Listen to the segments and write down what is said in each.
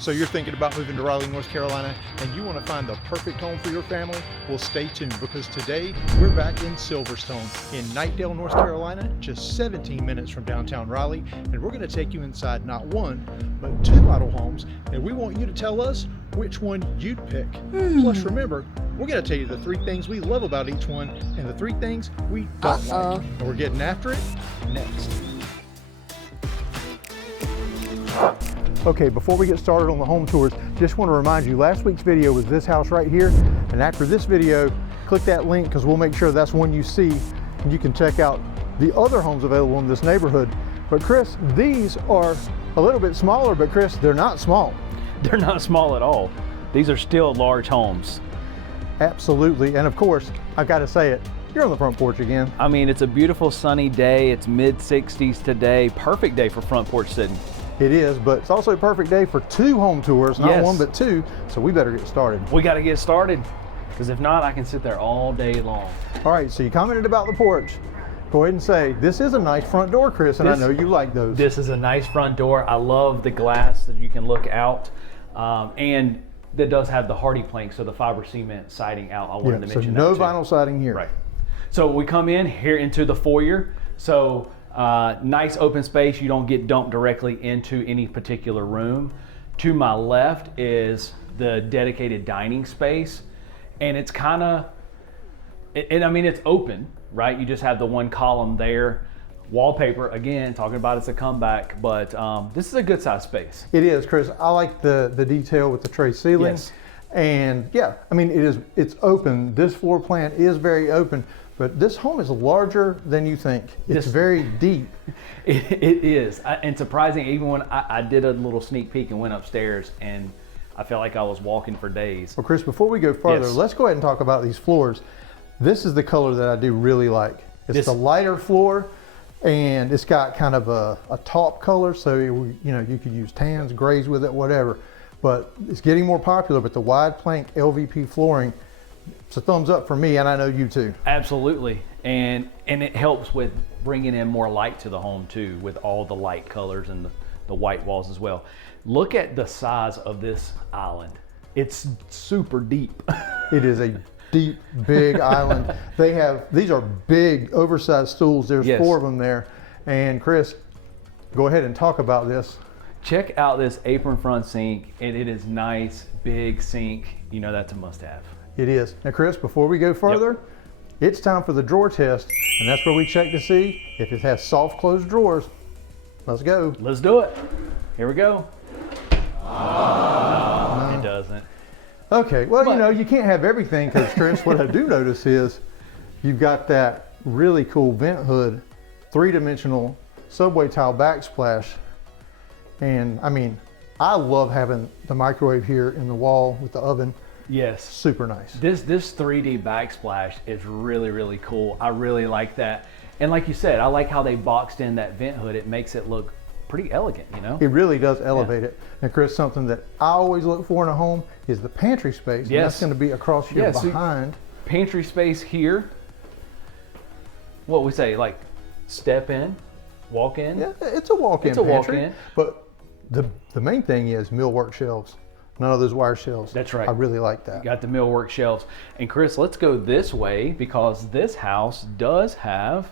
So you're thinking about moving to Raleigh, North Carolina, and you want to find the perfect home for your family? Well, stay tuned, because today we're back in Silverstone in Knightdale, North Carolina, just 17 minutes from downtown Raleigh, and we're going to take you inside not one, but two model homes, and we want you to tell us which one you'd pick. Plus, remember, we're going to tell you the three things we love about each one and the three things we don't like. And we're getting after it next. Okay, before we get started on the home tours, just want to remind you, last week's video was this house right here, and after this video, click that link because we'll make sure that's one you see, and you can check out the other homes available in this neighborhood. But Chris, these are a little bit smaller, but Chris, they're not small. They're not small at all. These are still large homes. Absolutely, and of course, I've got to say it, you're on the front porch again. I mean, it's a beautiful sunny day. It's mid-60s today. Perfect day for front porch sitting. It is, but it's also a perfect day for two home tours, not one, but two, so we better get started. We got to get started, because if not, I can sit there all day long. All right, so you commented about the porch. Go ahead and say, this is a nice front door, Chris, and I know you like those. This is a nice front door. I love the glass that you can look out, and that does have the hardy plank, so the fiber cement siding out. I wanted to mention that no too. Vinyl siding here. Right. So we come in here into the foyer. So nice open space. You don't get dumped directly into any particular room. To my left is the dedicated dining space, and it's kind of, and I mean, it's open, right? You just have the one column there. Wallpaper, again, talking about it's a comeback, but this is a good size space. It is, Chris. I like the detail with the tray ceiling. Yes. And yeah, I mean, it's open. This floor plan is very open, but this home is larger than you think. It's very deep. It is, and surprising, even when I did a little sneak peek and went upstairs, and I felt like I was walking for days. Well, Chris, before we go further, let's go ahead and talk about these floors. This is the color that I do really like. It's the lighter floor, and it's got kind of a taupe color, so you know, you could use tans, grays with it, whatever. But it's getting more popular. But the wide plank LVP flooring, it's a thumbs up for me, and I know you too. Absolutely, and it helps with bringing in more light to the home too, with all the light colors and the white walls as well. Look at the size of this island. It's super deep. It is a deep, big island. These are big, oversized stools. There's 4 of them there. And Chris, go ahead and talk about this. Check out this apron front sink, and it is nice, big sink. You know, that's a must-have. It is. Now, Chris, before we go further, it's time for the drawer test, and that's where we check to see if it has soft closed drawers. Let's go. Let's do it. Here we go. No, it doesn't. Okay, well, you know, you can't have everything, because Chris, what I do notice is you've got that really cool vent hood, 3-dimensional subway tile backsplash. And I mean, I love having the microwave here in the wall with the oven. Yes. Super nice. This 3D backsplash is really, really cool. I really like that. And like you said, I like how they boxed in that vent hood. It makes it look pretty elegant, you know? It really does elevate it. And Chris, something that I always look for in a home is the pantry space. And that's going to be across here behind. Pantry space here. What we say, like step in, walk in? Yeah, it's a walk-in pantry. It's a walk-in. But the main thing is millwork shelves. None of those wire shelves. That's right. I really like that. You got the millwork shelves. And Chris, let's go this way, because this house does have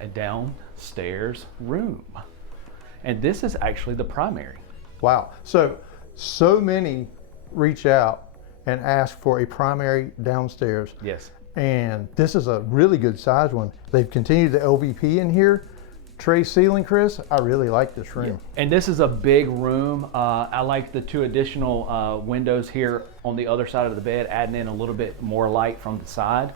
a downstairs room. And this is actually the primary. Wow. So many reach out and ask for a primary downstairs. Yes. And this is a really good size one. They've continued the LVP in here. Tray ceiling, Chris, I really like this room. Yeah. And this is a big room. I like the 2 additional windows here on the other side of the bed, adding in a little bit more light from the side.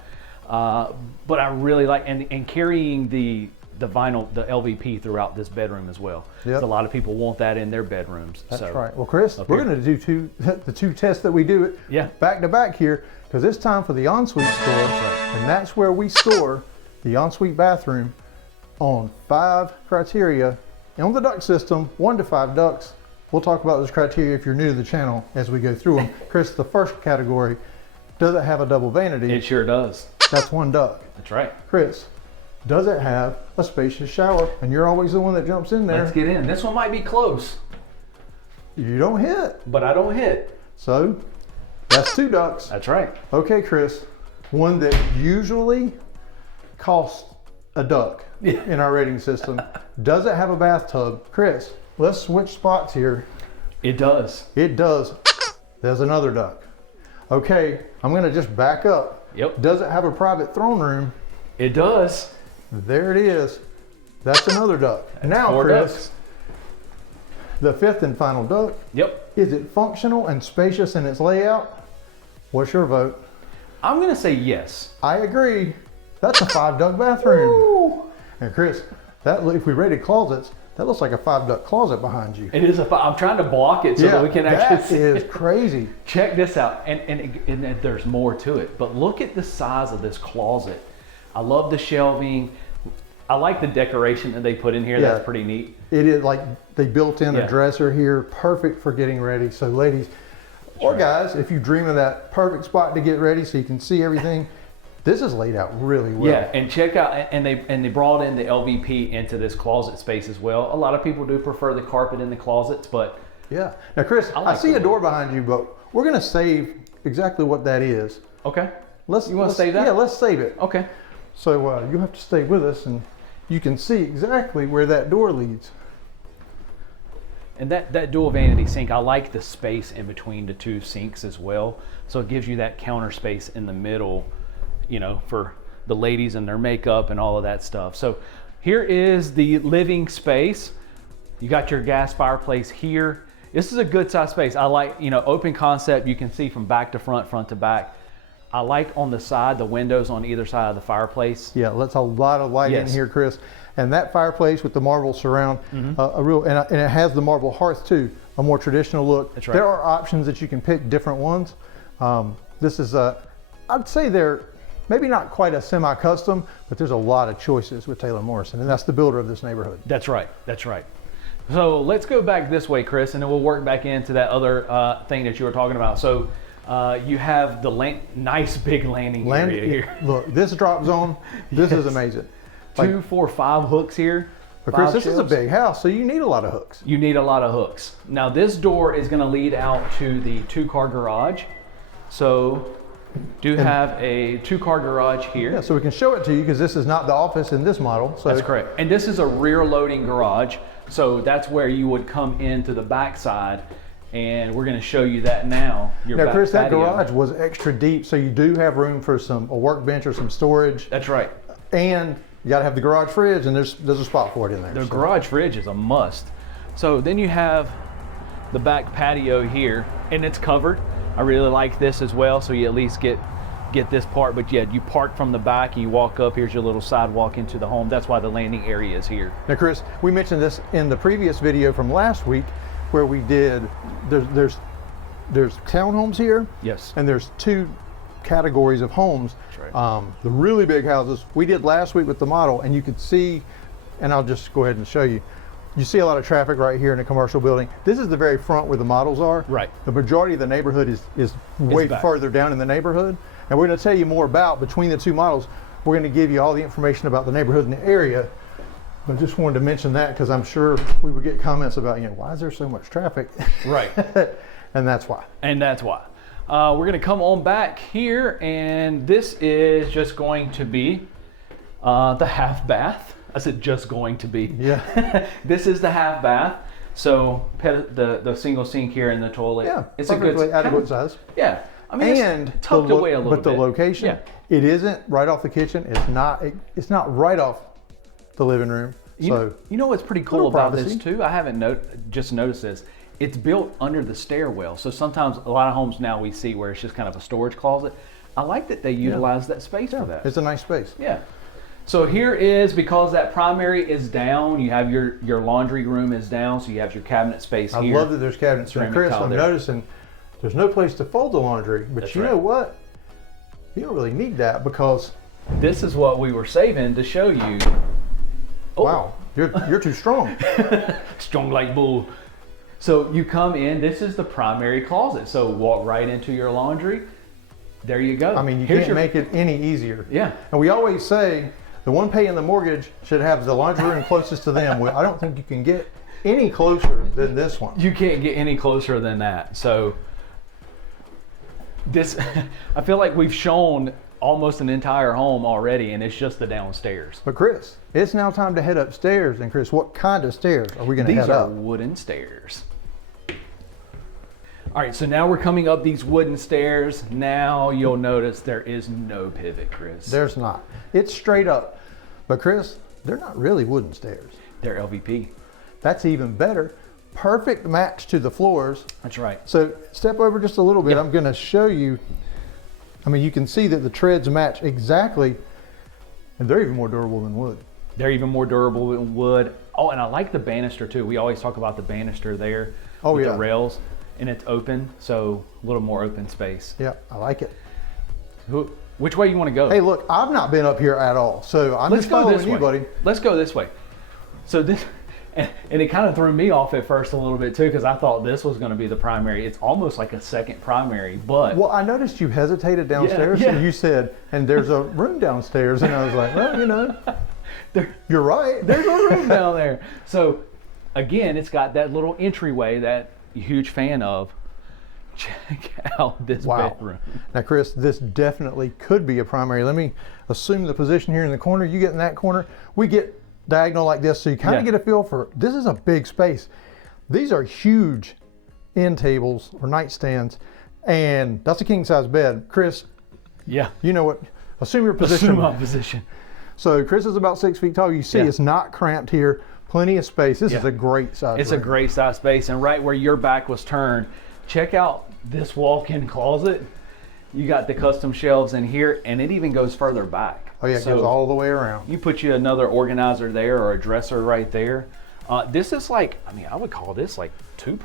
But I really like, and carrying the vinyl, the LVP throughout this bedroom as well. Yep. A lot of people want that in their bedrooms. That's right. Well, Chris, we're going to do the two tests that we do back to back here, because it's time for the ensuite store. That's right. And that's where we score the ensuite bathroom on 5 criteria on the duct system, 1 to 5 ducts. We'll talk about those criteria if you're new to the channel as we go through them. Chris, the first category, does it have a double vanity? It sure does. That's 1 duct. That's right. Chris, does it have a spacious shower? And you're always the one that jumps in there. Let's get in. This one might be close. You don't hit. But I don't hit. So that's 2 ducks. That's right. Okay, Chris, one that usually costs a duck in our rating system. Does it have a bathtub? Chris, let's switch spots here. It does. It does. There's another duck. Okay, I'm gonna just back up. Yep. Does it have a private throne room? It does. There it is. That's another duck. That's now, 4 Chris, ducks. the 5th and final duck. Yep. Is it functional and spacious in its layout? What's your vote? I'm gonna say yes. I agree. That's a 5 duck bathroom. Woo! And Chris, if we rated closets, that looks like a 5 duck closet behind you. It is I'm trying to block it so that we can actually see. That is crazy. Check this out, and there's more to it, but look at the size of this closet. I love the shelving. I like the decoration that they put in here. Yeah. That's pretty neat. It is like they built in Yeah. a dresser here, perfect for getting ready. So ladies, or guys, if you dream of that perfect spot to get ready so you can see everything, this is laid out really well. Yeah, and check out, and they brought in the LVP into this closet space as well. A lot of people do prefer the carpet in the closets, but Yeah. Now, Chris, I see a door behind you, but we're going to save exactly what that is. okay. You want Let's to save that? Yeah, let's save it. Okay. So you have to stay with us, and you can see exactly where that door leads. And that dual vanity sink, I like the space in between the 2 sinks as well. So it gives you that counter space in the middle, you know, for the ladies and their makeup and all of that stuff. So here is the living space. You got your gas fireplace here. This is a good size space. I like, you know, open concept. You can see from back to front, front to back. I like on the side, the windows on either side of the fireplace. Yeah, that's a lot of light in here, Chris. And that fireplace with the marble surround, and it has the marble hearth too, a more traditional look. That's right. There are options that you can pick, different ones. This is I'd say they're maybe not quite a semi-custom, but there's a lot of choices with Taylor Morrison, and that's the builder of this neighborhood. That's right. That's right. So let's go back this way, Chris, and then we'll work back into that other thing that you were talking about. So you have the nice big landing area here. Look, this drop zone, this is amazing. 2, 4, 5 hooks here. But Chris, 5 this is a shelves. big house, so you need a lot of hooks. You need a lot of hooks. Now this door is going to lead out to the 2-car garage. So do have a 2-car garage here. Yeah, so we can show it to you because this is not the office in this model. So That's correct. And this is a rear loading garage. So that's where you would come into the back side, and we're going to show you that now. Now, Chris, that garage was extra deep, so you do have room for a workbench or some storage. That's right. And you got to have the garage fridge, and there's a spot for it in there. The garage fridge is a must. So then you have the back patio here, and it's covered. I really like this as well, so you at least get this part. But yeah, you park from the back and you walk up. Here's your little sidewalk into the home. That's why the landing area is here. Now, Chris, we mentioned this in the previous video from last week, where we did. There's townhomes here. Yes. And there's 2 categories of homes. That's right. The really big houses we did last week with the model, and you could see, and I'll just go ahead and show you. You see a lot of traffic right here in a commercial building. This is the very front where the models are. Right. The majority of the neighborhood is way further down in the neighborhood. And we're going to tell you more about between the 2 models. We're going to give you all the information about the neighborhood and the area. But I just wanted to mention that because I'm sure we would get comments about, why is there so much traffic? Right. And that's why. And that's why. We're going to come on back here, and this is just going to be the half bath. I said just going to be. Yeah. This is the half bath. So the single sink here in the toilet. Yeah, it's a good adequate size. Yeah. I mean, and it's tucked away a little bit. But the location, yeah. It isn't right off the kitchen. It's not right off the living room. You know what's pretty cool about privacy. this too? I haven't just noticed this. It's built under the stairwell. So sometimes a lot of homes now we see where it's just kind of a storage closet. I like that they utilize that space for that. It's a nice space. Yeah. So here is, because that primary is down, you have your laundry room is down, so you have your cabinet space here. I love that there's cabinets. And Chris, I'm noticing there's no place to fold the laundry, but That's you right. know what? You don't really need that because this is what we were saving to show you. Oh. Wow, you're too strong. Strong like bull. So you come in, this is the primary closet. So walk right into your laundry. There you go. I mean, you can't make it any easier. Yeah. And we always say the one paying the mortgage should have the laundry room closest to them. Well, I don't think you can get any closer than this one. You can't get any closer than that. So this, I feel like we've shown almost an entire home already, and it's just the downstairs. But Chris, it's now time to head upstairs. And Chris, what kind of stairs are we going to head up? These are wooden stairs. All right, so now we're coming up these wooden stairs. Now you'll notice there is no pivot, Chris. There's not. It's straight up. But Chris, they're not really wooden stairs. They're LVP. That's even better. Perfect match to the floors. That's right. So step over just a little bit. Yep. I'm going to show you. I mean, you can see that the treads match exactly, and they're even more durable than wood. They're even more durable than wood. Oh, and I like the banister too. We always talk about the banister there with the rails, and it's open, so a little more open space. Yeah, I like it. Which way you want to go? Hey, look, I've not been up here at all, so I'm just following you, buddy. Let's go this way. So this, and it kind of threw me off at first a little bit too, because I thought this was going to be the primary. It's almost like a second primary, but. Well, I noticed you hesitated downstairs, and you said, and there's a room downstairs, and I was like, well, you know, you're right. There's a room down there. So again, it's got that little entryway that you're a huge fan of. Check out this bedroom. Now, Chris, this definitely could be a primary. Let me assume the position here in the corner. You get in that corner. We get diagonal like this, so you kind of get a feel for, this is a big space. These are huge end tables or nightstands, and that's a king size bed. Chris, you know what? Assume your position. Assume my position. So Chris is about 6 feet tall. You see it's not cramped here. Plenty of space. This is a great size It's room. a great size space, and right where your back was turned, check out this walk-in closet. You got the custom shelves in here, and it even goes further back. Oh yeah, it goes all the way around. You put you another organizer there or a dresser right there. This is like, I mean, I would call this like two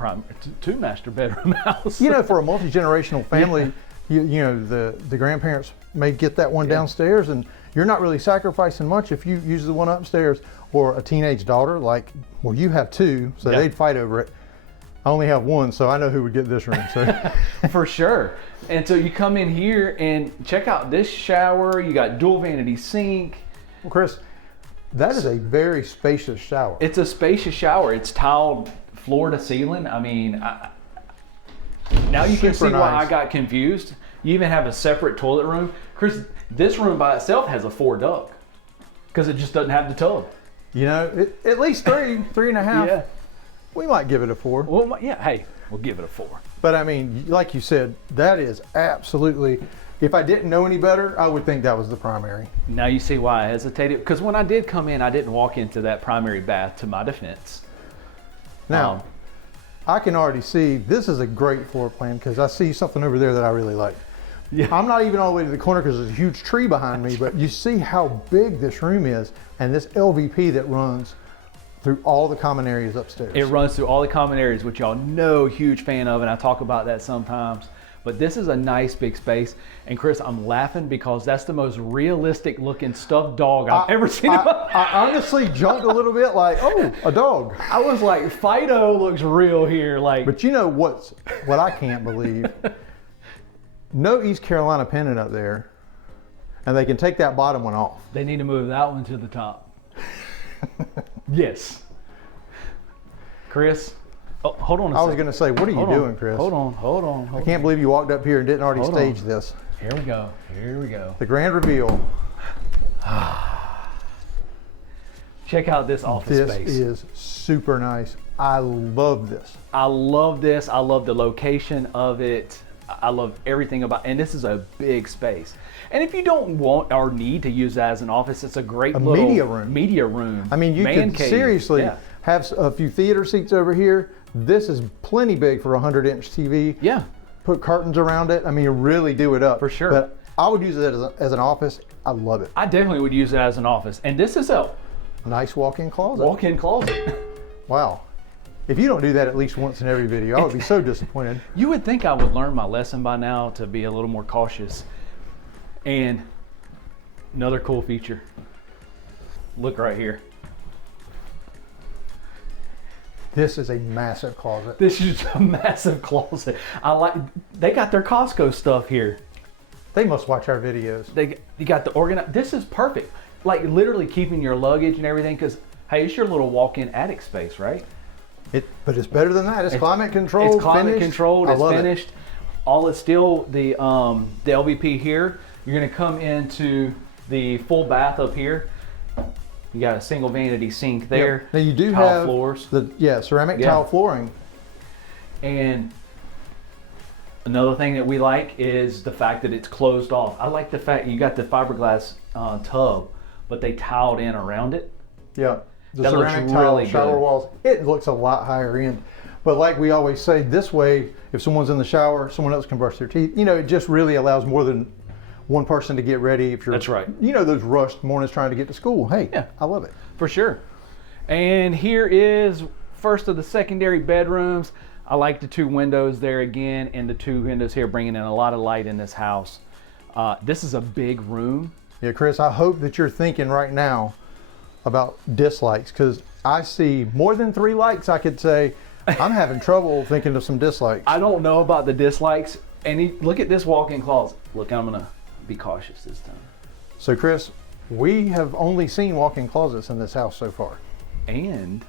master bedroom house. You know, for a multi-generational family, you know, the grandparents may get that one downstairs, and you're not really sacrificing much if you use the one upstairs, or a teenage daughter, like, well, you have two, so they'd fight over it. I only have one, so I know who would get this room. So for sure. And so you come in here and check out this shower. You got dual vanity sink. Well, Chris, that is a very spacious shower. It's a spacious shower. It's tiled floor to ceiling. I mean, now you can see why I got confused. You even have a separate toilet room. Chris, this room by itself has a 4 duct because it just doesn't have the tub. You know, at least three and a half. Yeah. We might give it a 4. Well, yeah, hey, we'll give it a 4. But I mean, like you said, that is absolutely, if I didn't know any better, I would think that was the primary. Now you see why I hesitated, because when I did come in, I didn't walk into that primary bath, to my defense. Now, I can already see this is a great floor plan, because I see something over there that I really like. Yeah. I'm not even all the way to the corner because there's a huge tree behind me, but you see how big this room is, and this LVP that runs through all the common areas upstairs. It runs through all the common areas, which y'all know, huge fan of, and I talk about that sometimes. But this is a nice big space. And Chris, I'm laughing because that's the most realistic looking stuffed dog I've ever seen. I honestly jumped a little bit like, oh, a dog. I was like, Fido looks real here. Like, but you know what I can't believe? No East Carolina pennant up there, and they can take that bottom one off. They need to move that one to the top. Yes. Chris, hold on a second. I was going to say, what are you doing, Chris? Hold on. I can't believe you walked up here and didn't already stage this. Here we go. The grand reveal. Check out this office space. This is super nice. I love this. I love this. I love the location of it. I love everything about it. And this is a big space. And if you don't want or need to use that as an office, it's a great little media room. I mean, you could seriously have a few theater seats over here. This is plenty big for a 100-inch TV. Yeah. Put curtains around it. I mean, you really do it up. For sure. But I would use it as an office. I love it. I definitely would use it as an office. And this is a nice walk-in closet. Walk-in closet. Wow. If you don't do that at least once in every video, I would be so disappointed. You would think I would learn my lesson by now to be a little more cautious. And another cool feature. Look right here. This is a massive closet. This is a massive closet. They got their Costco stuff here. They must watch our videos. You got the organize. This is perfect. Like literally keeping your luggage and everything, because hey, it's your little walk-in attic space, right? But it's better than that. It's climate controlled. It's climate finished. controlled. I It's love finished. All is still the LVP here. You're going to come into the full bath up here. You got a single vanity sink there. Yep. Now you do tile have floors. Ceramic tile flooring. And another thing that we like is the fact that it's closed off. I like the fact you got the fiberglass tub, but they tiled in around it. Yeah, the that ceramic looks tile really shower good. walls. It looks a lot higher end. But like we always say, this way, if someone's in the shower, someone else can brush their teeth. You know, it just really allows more than one person to get ready. If you're, That's right. You know, those rushed mornings trying to get to school. Hey, Yeah. I love it. For sure. And here is first of the secondary bedrooms. I like the 2 windows there again, and the 2 windows here bringing in a lot of light in this house. This is a big room. Yeah, Chris, I hope that you're thinking right now about dislikes, because I see more than 3 likes. I could say I'm having trouble thinking of some dislikes. I don't know about the dislikes. And look at this walk-in closet. Look, I'm gonna be cautious this time. So Chris, we have only seen walk-in closets in this house so far. And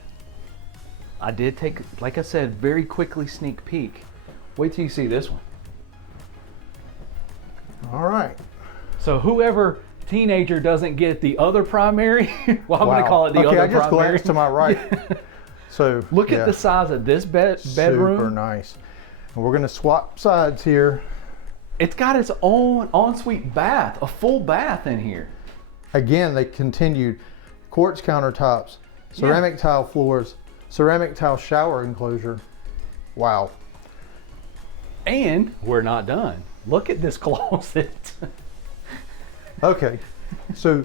I did take, like I said, very quickly sneak peek. Wait till you see this one. All right. So whoever teenager doesn't get the other primary, well, I'm Wow. gonna call it the okay, other I just primary. glanced to my right. So Look at the size of this bedroom. Super nice. And we're gonna swap sides here. It's got its own ensuite bath, a full bath in here. Again, they continued quartz countertops, ceramic tile floors, ceramic tile shower enclosure. Wow. And we're not done. Look at this closet. Okay, so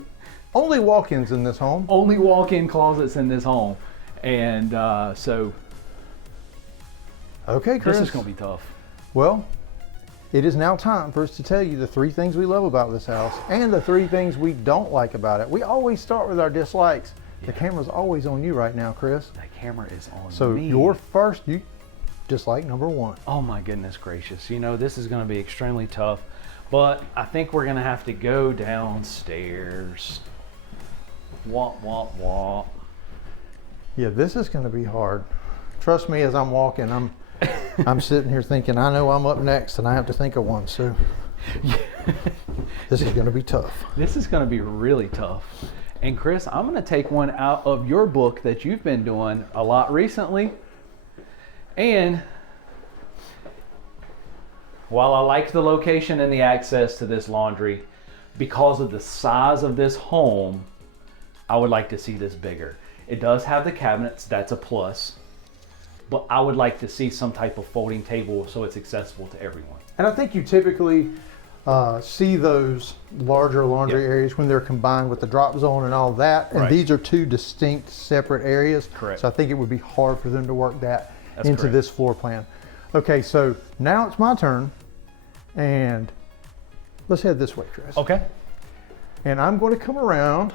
only walk-ins in this home. Only walk-in closets in this home. And so Okay, Chris. this is gonna be tough. Well, it is now time for us to tell you the 3 things we love about this house and the 3 things we don't like about it. We always start with our dislikes. The camera's always on you right now, Chris. That camera is on So me. your first dislike number 1. Oh my goodness gracious. You know, this is gonna be extremely tough, but I think we're gonna have to go downstairs. Womp, womp, womp. Yeah, this is going to be hard. Trust me, as I'm walking, I'm sitting here thinking, I know I'm up next and I have to think of one. So this is going to be tough. This is gonna be really tough. And Chris, I'm gonna take one out of your book that you've been doing a lot recently. And while I like the location and the access to this laundry, because of the size of this home, I would like to see this bigger. It does have the cabinets, that's a plus, but I would like to see some type of folding table so it's accessible to everyone. And I think you typically see those larger laundry areas when they're combined with the drop zone and all that. And Right. these are 2 distinct separate areas. Correct. So I think it would be hard for them to work that That's into correct. this floor plan. Okay, so now it's my turn. And let's head this way, Chris. Okay. And I'm going to come around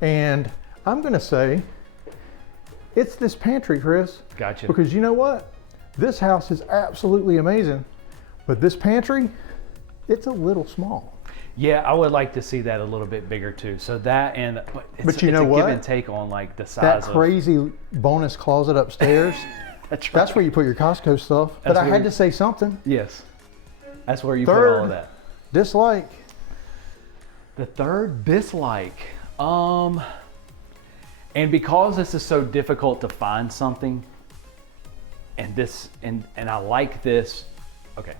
and I'm going to say it's this pantry, Chris. Gotcha. Because you know what? This house is absolutely amazing, but this pantry, it's a little small. Yeah, I would like to see that a little bit bigger too. So that and But you know it's a what? give and take on like the size That of crazy bonus closet upstairs, that's right. that's where you put your Costco stuff. But That's I where had you- to say something. Yes. That's where you put all Third of that. dislike. The third dislike. And because this is so difficult to find something, and this and I like this, okay.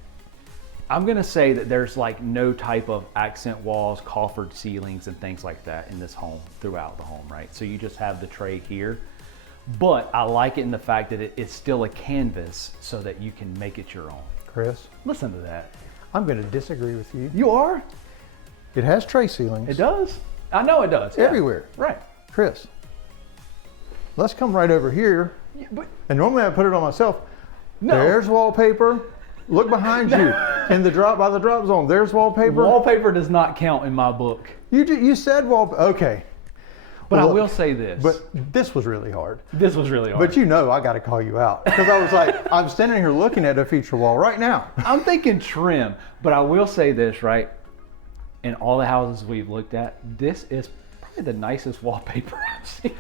I'm gonna say that there's like no type of accent walls, coffered ceilings, and things like that in this home throughout the home, right? So you just have the tray here. But I like it in the fact that it's still a canvas so that you can make it your own. Chris, Listen to that. I'm going to disagree with you. You are? It has tray ceilings. It does? I know it does. yeah. Everywhere. Right. Chris, let's come right over here. Yeah, but And normally I put it on myself. No. There's wallpaper. Look behind you in the drop by the drop zone. There's wallpaper. wallpaper does not count in my book. You said wallpaper. Okay. But Well, I will say this. But this was really hard. this was really hard. But you know I got to call you out because I was like, I'm standing here looking at a feature wall right now. I'm thinking trim, but I will say this, right? In all the houses we've looked at, this is probably the nicest wallpaper I've seen.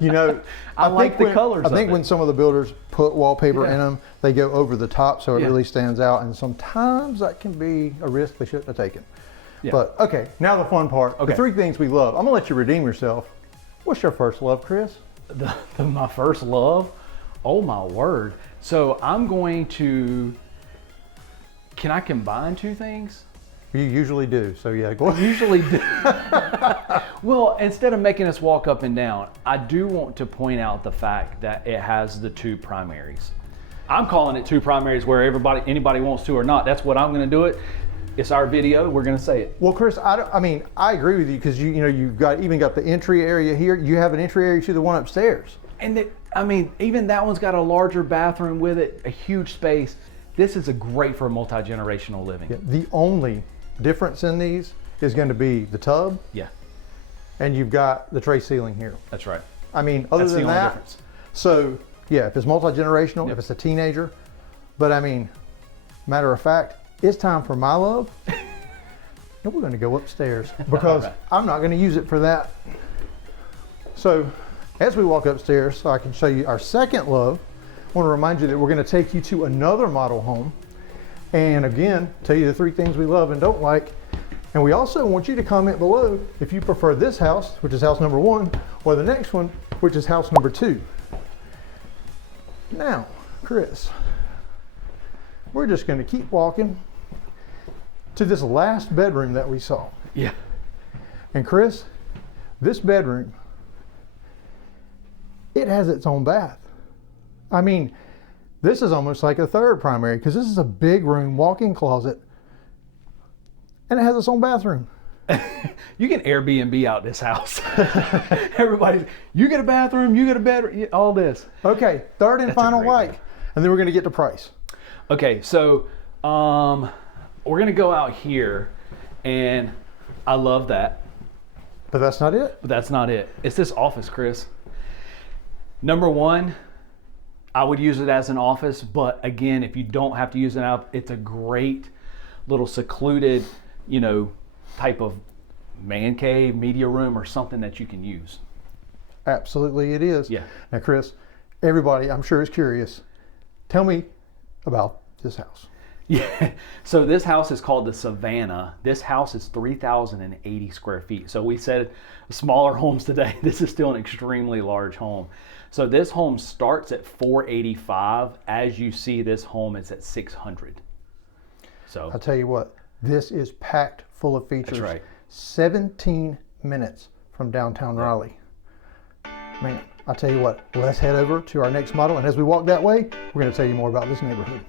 You know, I like the colors. I think when some of the builders put wallpaper in them, they go over the top so it Yeah. really stands out. And sometimes that can be a risk they shouldn't have taken. Yeah. But okay, now the fun part. Okay. The 3 things we love. I'm gonna let you redeem yourself. What's your first love, Chris? My first love? Oh my word. So I'm going to, can I combine 2 things? You usually do, so yeah, go ahead. Usually do. Well, instead of making us walk up and down, I do want to point out the fact that it has the 2 primaries. I'm calling it 2 primaries where anybody wants to or not. That's what I'm going to do it. It's our video. We're going to say it. Well, Chris, I mean, I agree with you because you've even got the entry area here. You have an entry area to the one upstairs. And even that one's got a larger bathroom with it, a huge space. This is great for multi-generational living. Yeah, the only difference in these is going to be the tub. Yeah. And you've got the tray ceiling here. That's right. I mean, other That's than the only that, difference. so yeah, if it's multi-generational, Yep. if it's a teenager, but I mean, matter of fact, it's time for my love. And we're going to go upstairs because I'm not going to use it for that. So as we walk upstairs, so I can show you our second love, I want to remind you that we're going to take you to another model home. And again, tell you the 3 things we love and don't like. And we also want you to comment below if you prefer this house, which is house number 1, or the next one, which is house number 2. Now, Chris, we're just going to keep walking to this last bedroom that we saw. Yeah. And Chris, this bedroom, it has its own bath. I mean, this is almost like a 3rd primary because this is a big room, walk-in closet, and it has its own bathroom. You can Airbnb out this house. You get a bathroom, you get a bedroom, all this. Okay, 3rd and That's a final great like, one. and then we're going to get to price. Okay, so we're gonna go out here, and I love that, But that's not it. but that's not it. It's this office, Chris. Number 1, I would use it as an office, but again, if you don't have to use it out, it's a great little secluded, type of man cave, media room, or something that you can use. Absolutely it is. Yeah. Now, Chris, everybody I'm sure is curious. Tell me about this house. Yeah, so this house is called the Savannah. This house is 3,080 square feet. So we said smaller homes today. This is still an extremely large home. So this home starts at 485. As you see, this home is at 600. So I'll tell you what, this is packed full of features. That's right. 17 minutes from downtown Raleigh. Man, I'll tell you what, let's head over to our next model. And as we walk that way, we're going to tell you more about this neighborhood.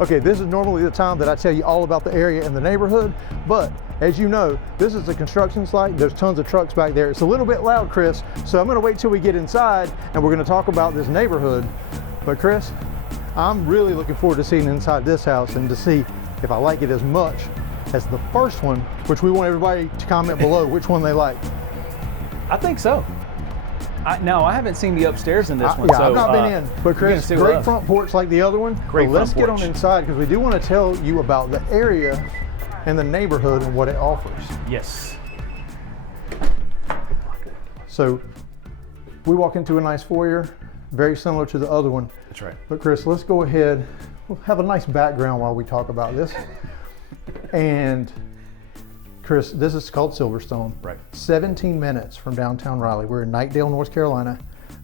Okay, this is normally the time that I tell you all about the area and the neighborhood, but as you know, this is a construction site. There's tons of trucks back there. It's a little bit loud, Chris, so I'm gonna wait till we get inside and we're gonna talk about this neighborhood. But Chris, I'm really looking forward to seeing inside this house and to see if I like it as much as the first one, which we want everybody to comment below which one they like. I think so. Now, I haven't seen the upstairs in this one. Yeah, so, I've not been in, but Chris, see what great else. front porch like the other one. Great But let's front get on porch. inside because we do want to tell you about the area and the neighborhood and what it offers. Yes. So we walk into a nice foyer, very similar to the other one. That's right. But Chris, let's go ahead. We'll have a nice background while we talk about this. And Chris, this is called Silverstone. Right. 17 minutes from downtown Raleigh. We're in Knightdale, North Carolina.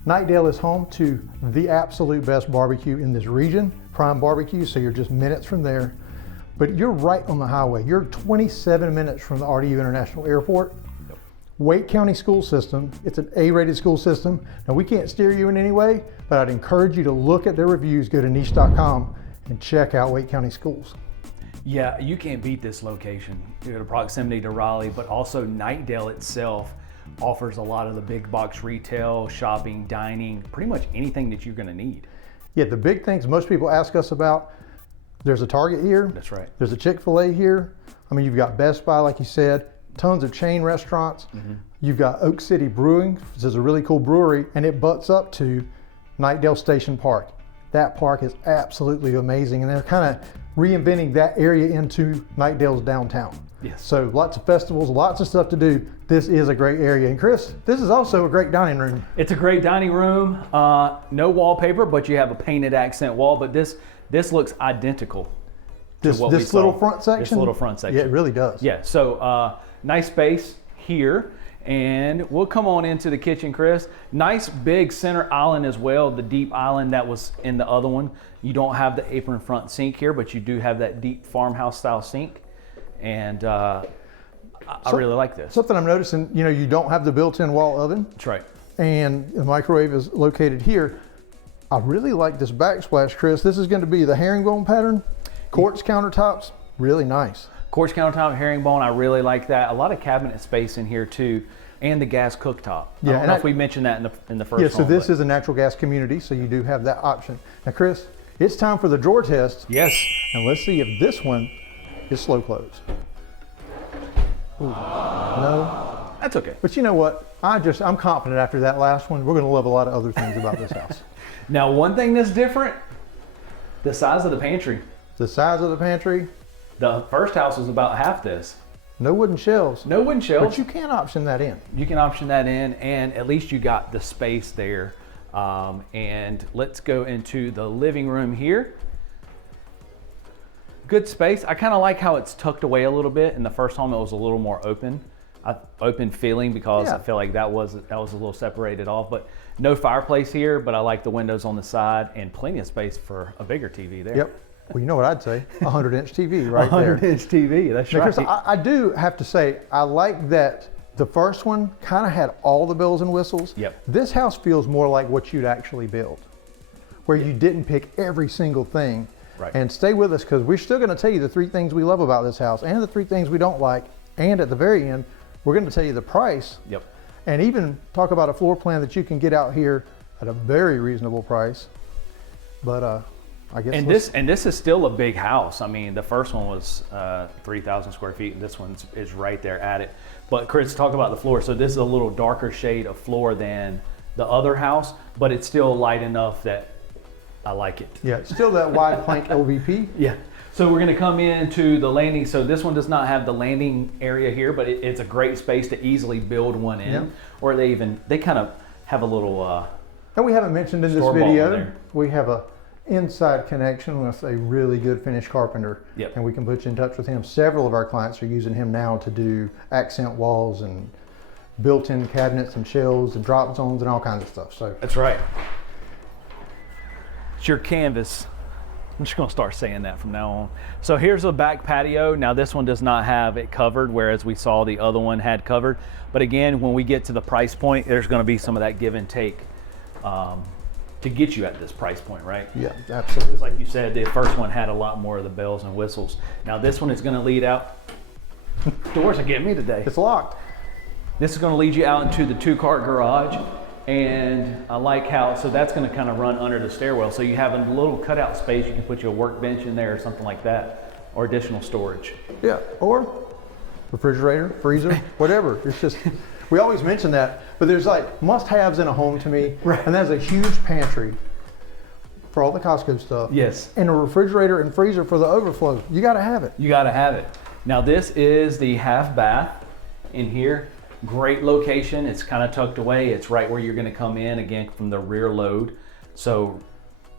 Knightdale is home to the absolute best barbecue in this region, Prime Barbecue, so you're just minutes from there. But you're right on the highway. You're 27 minutes from the RDU International Airport. Yep. Wake County school system, it's an A-rated school system. Now we can't steer you in any way, but I'd encourage you to look at their reviews, go to niche.com and check out Wake County schools. Yeah, you can't beat this location due to proximity to Raleigh, but also Knightdale itself offers a lot of the big box retail, shopping, dining, pretty much anything that you're going to need. Yeah, the big things most people ask us about, there's a Target here. That's right. There's a Chick-fil-A here. I mean, you've got Best Buy, like you said, tons of chain restaurants. You've got Oak City Brewing, which is a really cool brewery, and it butts up to Knightdale Station Park. That park is absolutely amazing, and they're kind of reinventing that area into Knightdale's downtown. Yes. So lots of festivals, lots of stuff to do. This is a great area. And Chris, this is also a great dining room. It's a great dining room. No wallpaper, but you have a painted accent wall, but this looks identical to what we saw. This little front section? This little front section. Yeah, it really does. Yeah, so nice space here. And we'll come on into the kitchen, Chris. Nice big center island as well, the deep island that was in the other one. You don't have the apron front sink here, but you do have that deep farmhouse style sink. And I really like this. Something I'm noticing, you don't have the built-in wall oven. That's right. And the microwave is located here. I really like this backsplash, Chris. This is going to be the herringbone pattern. Quartz countertops, really nice. Quartz countertop, herringbone, I really like that. A lot of cabinet space in here too, and the gas cooktop. I don't know if we mentioned that in the first Yeah, so this is a natural gas community, so you do have that option. Now, Chris, it's time for the drawer test. Yes. And let's see if this one is slow close. Ooh, no. That's okay. But you know what? I'm confident after that last one, we're going to love a lot of other things about this house. Now, one thing that's different, the size of the pantry. The size of the pantry. The first house was about half this. No wooden shelves. No wooden shelves. But you can option that in. You can option that in, and at least you got the space there. And let's go into the living room here. Good space. I kind of like how it's tucked away a little bit. In the first home, it was a little more open feeling because I feel like that was a little separated off. But no fireplace here, but I like the windows on the side and plenty of space for a bigger TV there. Yep. Well, you know what I'd say? 100-inch TV right there. 100-inch TV, that's right. Chris, I do have to say, I like that the first one kind of had all the bells and whistles. Yep. This house feels more like what you'd actually build, where you didn't pick every single thing. Right. And stay with us, because we're still going to tell you the 3 things we love about this house and the 3 things we don't like. And at the very end, we're going to tell you the price. Yep. And even talk about a floor plan that you can get out here at a very reasonable price. But I guess this is still a big house. I mean, the first one was 3,000 square feet, and this one is right there at it. But Chris, talk about the floor. So this is a little darker shade of floor than the other house, but it's still light enough that I like it. Yeah, still that wide plank LVP. Yeah. So we're going to come into the landing. So this one does not have the landing area here, but it's a great space to easily build one in. Yep. Or they kind of have a little. And we haven't mentioned in this store vault video, there. we have a inside connection with a really good Finnish carpenter. Yep. And we can put you in touch with him. Several of our clients are using him now to do accent walls and built-in cabinets and shelves and drop zones and all kinds of stuff. So That's right. It's your canvas. I'm just gonna start saying that from now on. So here's a back patio. Now this one does not have it covered, whereas we saw the other one had covered. But again, when we get to the price point, there's gonna be some of that give and take to get you at this price point, right? yeah, absolutely. Like you said, the first one had a lot more of the bells and whistles. Now this one is gonna lead out. Doors are getting me today. It's locked. This is gonna lead you out into the 2-car garage. And I like how, so that's gonna kind of run under the stairwell. So you have a little cutout space. You can put your workbench in there or something like that, or additional storage. Yeah, or refrigerator, freezer, whatever. It's just, we always mention that, but there's like must-haves in a home to me. Right. And that's a huge pantry for all the Costco stuff. Yes. And a refrigerator and freezer for the overflow. You gotta have it. You gotta have it. Now this is the half bath in here. Great location. It's kind of tucked away. It's right where you're going to come in again from the rear load. So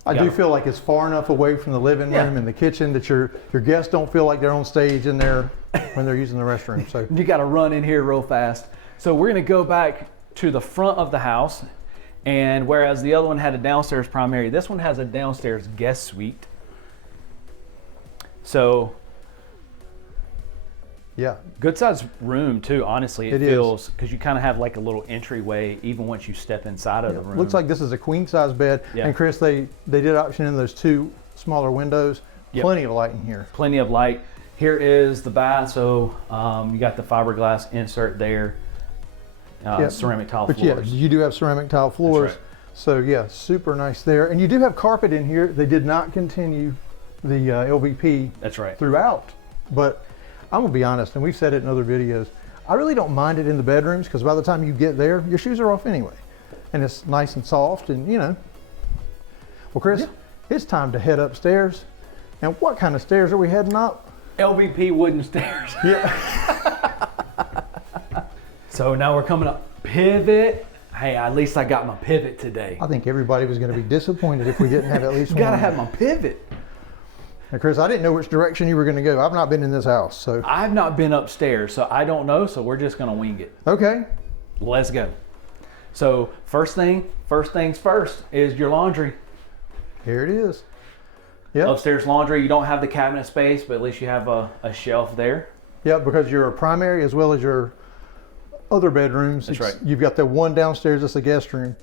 I do feel like it's far enough away from the living room and the kitchen that your guests don't feel like they're on stage in there when they're using the restroom. So you got to run in here real fast. So we're going to go back to the front of the house, and whereas the other one had a downstairs primary, this one has a downstairs guest suite. So yeah, good size room too, honestly. It is. feels, because you kind of have like a little entryway even once you step inside of the room. Looks like this is a queen size bed. Yeah. And Chris, they did option in those 2 smaller windows. Yep. Plenty of light in here. Plenty of light. Here is the bath. So you got the fiberglass insert there. Ceramic tile but floors. Yeah, you do have ceramic tile floors. That's right. So yeah, super nice there. And you do have carpet in here. They did not continue the LVP That's right. throughout. But I'm gonna be honest, and we've said it in other videos, I really don't mind it in the bedrooms because by the time you get there, your shoes are off anyway. And it's nice and soft and, you know. Well, Chris, it's time to head upstairs. And what kind of stairs are we heading up? LVP wooden stairs. Yeah. So now we're coming up pivot. Hey, at least I got my pivot today. I think everybody was going to be disappointed if we didn't have at least one. Gotta have my pivot. Now, Chris, I didn't know which direction you were going to go. I've not been in this house, so. I've not been upstairs, so I don't know, so we're just gonna wing it. Okay. Let's go. So first things first is your laundry. Here it is. Yep. Upstairs laundry, you don't have the cabinet space, but at least you have a shelf there. Yep, because your primary as well as your other bedrooms. That's right. You've got the one downstairs that's a guest room.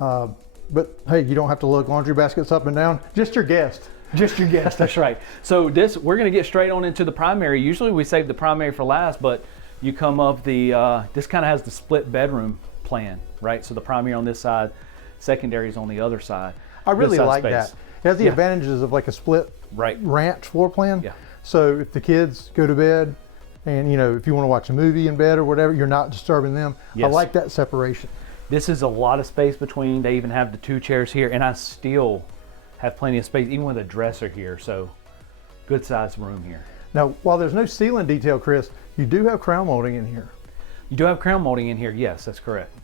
But hey, you don't have to lug laundry baskets up and down. Just your guest. Just your guest, that's right. So we're gonna get straight on into the primary. Usually we save the primary for last, but you come up this kind of has the split bedroom plan, right? So the primary on this side, secondary is on the other side. I really Good size like space. that. It has the advantages of like a split ranch floor plan. Yeah. So if the kids go to bed and, you know, if you want to watch a movie in bed or whatever, you're not disturbing them. Yes. I like that separation. This is a lot of space between. They even have the 2 chairs here, and I still have plenty of space, even with a dresser here. So good sized room here. Now, while there's no ceiling detail, Chris, you do have crown molding in here. You do have crown molding in here. Yes, that's correct.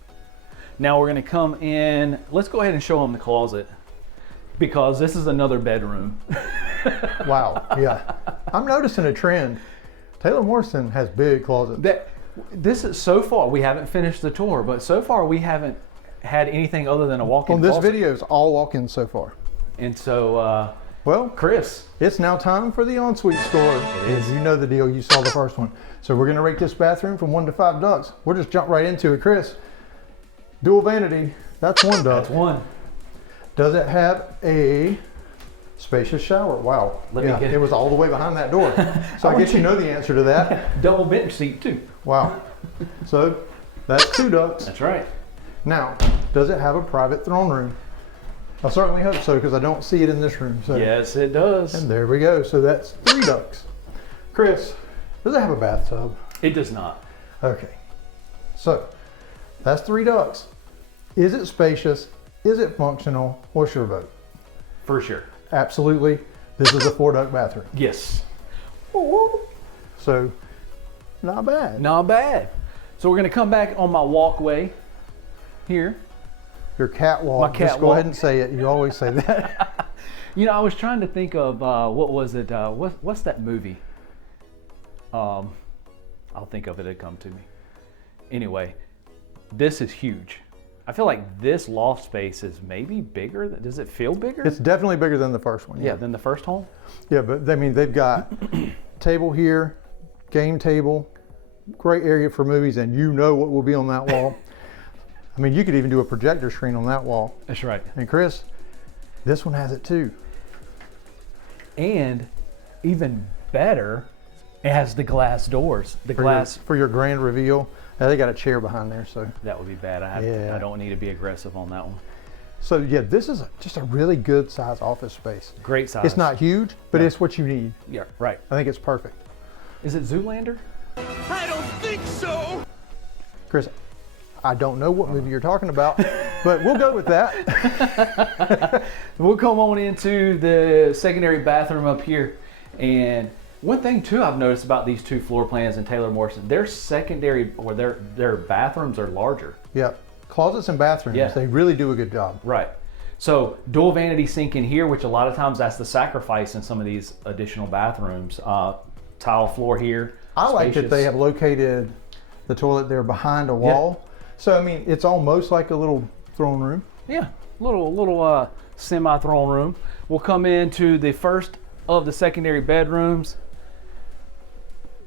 Now we're going to come in. Let's go ahead and show them the closet because this is another bedroom. Wow. Yeah. I'm noticing a trend. Taylor Morrison has big closets. This is so far, we haven't finished the tour, but so far we haven't had anything other than a walk-in On this closet. video is all walk-ins so far. And so, well, Chris, it's now time for the ensuite score. It is. You know the deal. You saw the first one. So we're going to rate this bathroom from 1 to 5 ducks. We'll just jump right into it. Chris, dual vanity. That's 1 duck. that's 1. Does it have a spacious shower? Wow. Let me get it was all the way behind that door. So I guess you know the answer to that. Double bench seat too. Wow. So that's 2 ducks. That's right. Now, does it have a private throne room? I certainly hope so because I don't see it in this room. So. Yes, it does. And there we go. So that's 3 ducks. Chris, does it have a bathtub? It does not. Okay. So that's 3 ducks. Is it spacious? Is it functional? What's your vote? For sure. Absolutely. This is a 4 duck bathroom. Yes. So not bad. Not bad. So we're going to come back on my walkway here. Your catwalk. My Just go catwalk. ahead and say it. You always say that. You know, I was trying to think of what was it? What's that movie? I'll think of it. It'll come to me. Anyway, this is huge. I feel like this loft space is maybe bigger. Does it feel bigger? It's definitely bigger than the first one. Yeah, than the first home. Yeah, but I mean, they've got table here, game table, great area for movies, and you know what will be on that wall. I mean, you could even do a projector screen on that wall. That's right. And Chris, this one has it too. And even better, it has the glass doors. The glass. For your grand reveal. They got a chair behind there, so. That would be bad. I don't need to be aggressive on that one. So yeah, this is just a really good size office space. Great size. It's not huge, but it's what you need. Yeah, right. I think it's perfect. Is it Zoolander? I don't think so! Chris, I don't know what movie you're talking about, but we'll go with that. We'll come on into the secondary bathroom up here. And one thing too I've noticed about these 2 floor plans in Taylor Morrison, their secondary or their bathrooms are larger. Yeah, closets and bathrooms, they really do a good job. Right. So dual vanity sink in here, which a lot of times that's the sacrifice in some of these additional bathrooms. Tile floor here. I like that spacious. they have located the toilet there behind a wall. So I mean, it's almost like a little throne room. Yeah, little semi throne room. We'll come into the first of the secondary bedrooms.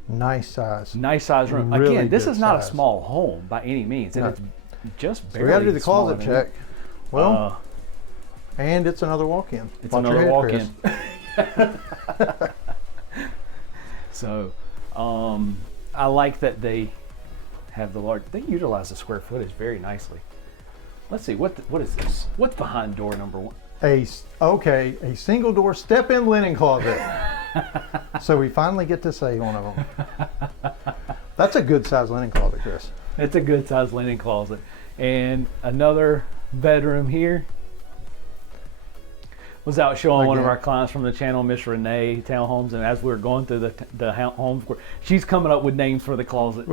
Nice size. Nice size room. Really Again, this good is not a size. small home by any means, and No. it's just So barely. we got to do the smaller closet than- check. Well, and it's another walk-in. It's Watch your another head, walk-in. Chris. So, I like that they have the large. They utilize the square footage very nicely. Let's see what is this? What's behind door number 1? A single door step-in linen closet. So we finally get to say one of them. That's a good size linen closet, Chris. It's a good size linen closet. And another bedroom here. Was out showing one of our clients from the channel, Miss Renee Townhomes, and as we were going through the homes, she's coming up with names for the closets.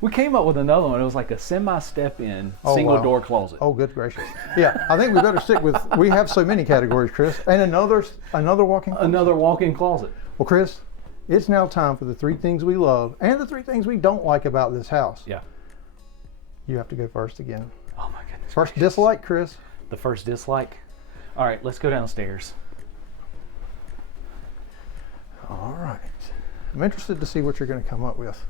We came up with another one. It was like a semi-step-in single door closet. Oh, good gracious! Yeah, I think we better stick with. We have so many categories, Chris, and another walk-in closet. Another walk-in closet. Well, Chris, it's now time for the 3 things we love and the 3 things we don't like about this house. Yeah. You have to go first again. Oh my goodness. First dislike, Chris. The first dislike. All right, let's go downstairs. All right. I'm interested to see what you're going to come up with.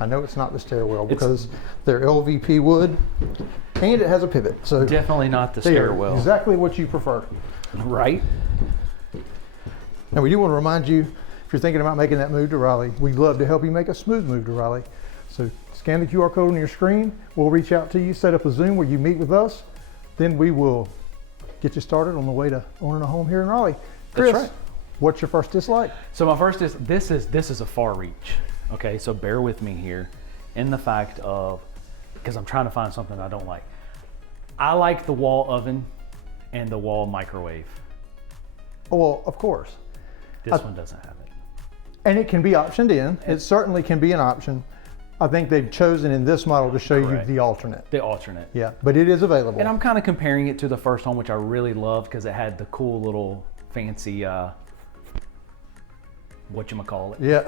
I know it's not the stairwell because they're LVP wood and it has a pivot. So definitely not the stairwell. Exactly what you prefer. Right. Now we do want to remind you, if you're thinking about making that move to Raleigh, we'd love to help you make a smooth move to Raleigh. So scan the QR code on your screen. We'll reach out to you, set up a Zoom where you meet with us. Then we will get you started on the way to owning a home here in Raleigh. Chris, That's right. What's your first dislike? So my first is this is a far reach. Okay, so bear with me here in the fact of, because I'm trying to find something I don't like. I like the wall oven and the wall microwave. Oh, well, of course. This one doesn't have it. And it can be optioned in. It certainly can be an option. I think they've chosen in this model to show you the alternate. The alternate. Yeah, but it is available. And I'm kind of comparing it to the first home, which I really loved because it had the cool little fancy, whatchamacallit. Yeah.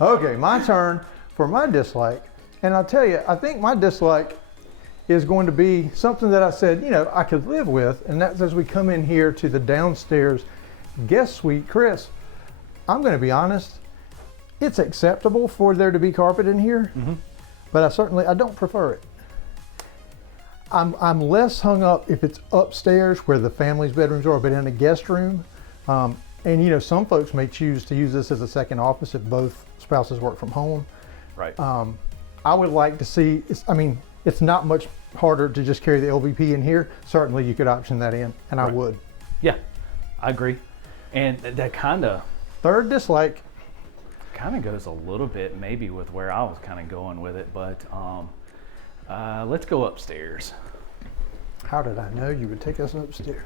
Okay, my turn for my dislike. And I'll tell you, I think my dislike is going to be something that I said, I could live with. And that's as we come in here to the downstairs guest suite. Chris, I'm going to be honest. It's acceptable for there to be carpet in here, but I don't prefer it. I'm less hung up if it's upstairs where the family's bedrooms are, but in a guest room. And some folks may choose to use this as a second office if both spouses work from home. Right. I would like to see, it's not much harder to just carry the LVP in here. Certainly you could option that in, and I would. Yeah, I agree. And that Third dislike. kind of goes a little bit maybe with where I was kind of going with it, but let's go upstairs. How did I know you would take us upstairs?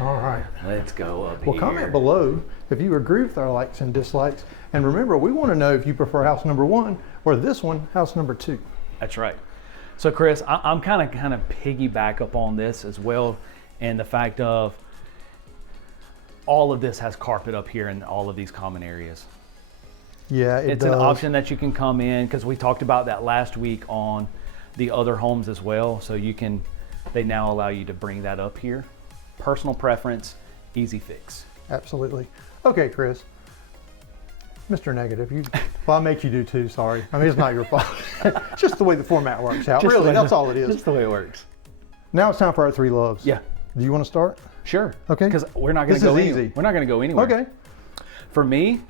All right. Let's go up here. Well, comment below if you agree with our likes and dislikes. And remember, we want to know if you prefer house number 1 or this one, house number 2. That's right. So Chris, I'm kind of piggyback up on this as well, and the fact of all of this has carpet up here in all of these common areas. Yeah, it's an option that you can come in, because we talked about that last week on the other homes as well. So they now allow you to bring that up here. Personal preference, easy fix. Absolutely. Okay, Chris. Mr. Negative, I'll make you do too, sorry. It's not your fault. It's just the way the format works out. Really, that's all it is. Just the way it works. Now it's time for our 3 loves. Yeah. Do you want to start? Sure. Okay. Because we're not going to go easy. We're not going to go anywhere. Okay. For me,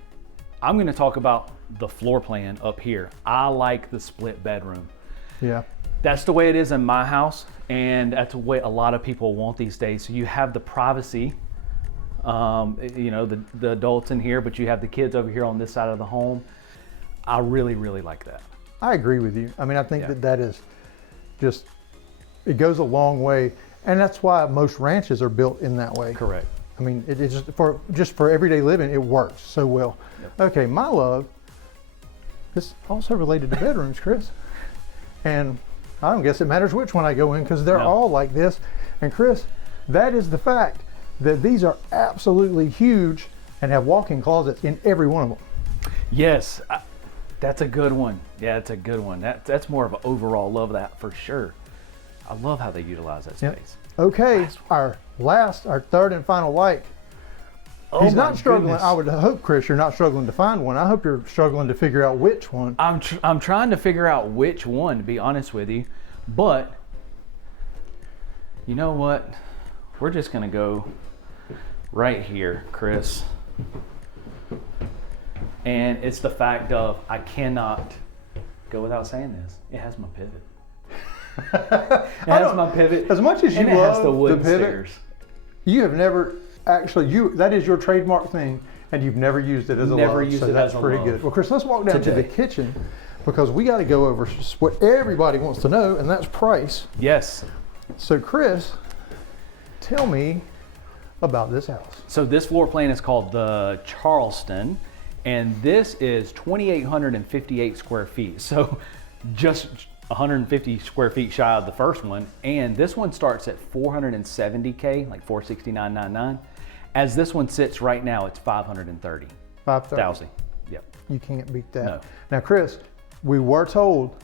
I'm going to talk about the floor plan up here. I like the split bedroom. Yeah. That's the way it is in my house, and that's the way a lot of people want these days. So you have the privacy, the adults in here, but you have the kids over here on this side of the home. I really, really like that. I agree with you. I think that is just, it goes a long way. And that's why most ranches are built in that way. Correct. It's just for everyday living, it works so well. Yep. Okay, my love is also related to bedrooms, Chris. And I don't guess it matters which one I go in, because they're all like this. And Chris, that is the fact that these are absolutely huge and have walk-in closets in every one of them. Yes, that's a good one. Yeah, that's a good one. That's more of an overall love of that for sure. I love how they utilize that space. Yep. Okay, our third and final like. He's not struggling. Goodness. I would hope, Chris, you're not struggling to find one. I hope you're struggling to figure out which one. I'm trying to figure out which one, to be honest with you. But you know what? We're just going to go right here, Chris. And it's the fact of I cannot go without saying this. It has my pivot. It has my pivot. As much as you and it love has the wooden pivot, stairs. you have never, actually, that is your trademark thing, and you've never used it as a Never loaf, used so it that's as a pretty loaf. good. Well, Chris, let's walk down to the Today. kitchen because we got to go over what everybody wants to know, and that's price. Yes. So, Chris, tell me about this house. So this floor plan is called the Charleston, and this is 2,858 square feet. So just 150 square feet shy of the first one. And this one starts at 470K, like 469.99. As this one sits right now, it's 530,000. 530. Yep. You can't beat that. No. Now, Chris, we were told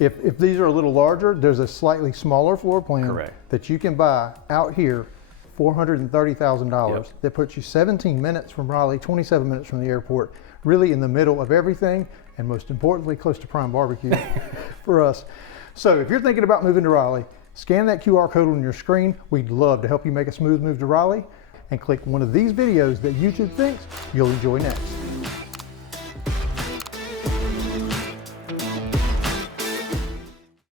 if these are a little larger, there's a slightly smaller floor plan Correct. that you can buy out here, $430,000. Yep. That puts you 17 minutes from Raleigh, 27 minutes from the airport, really in the middle of everything, and most importantly, close to Prime Barbecue for us. So if you're thinking about moving to Raleigh, scan that QR code on your screen. We'd love to help you make a smooth move to Raleigh, and click one of these videos that YouTube thinks you'll enjoy next.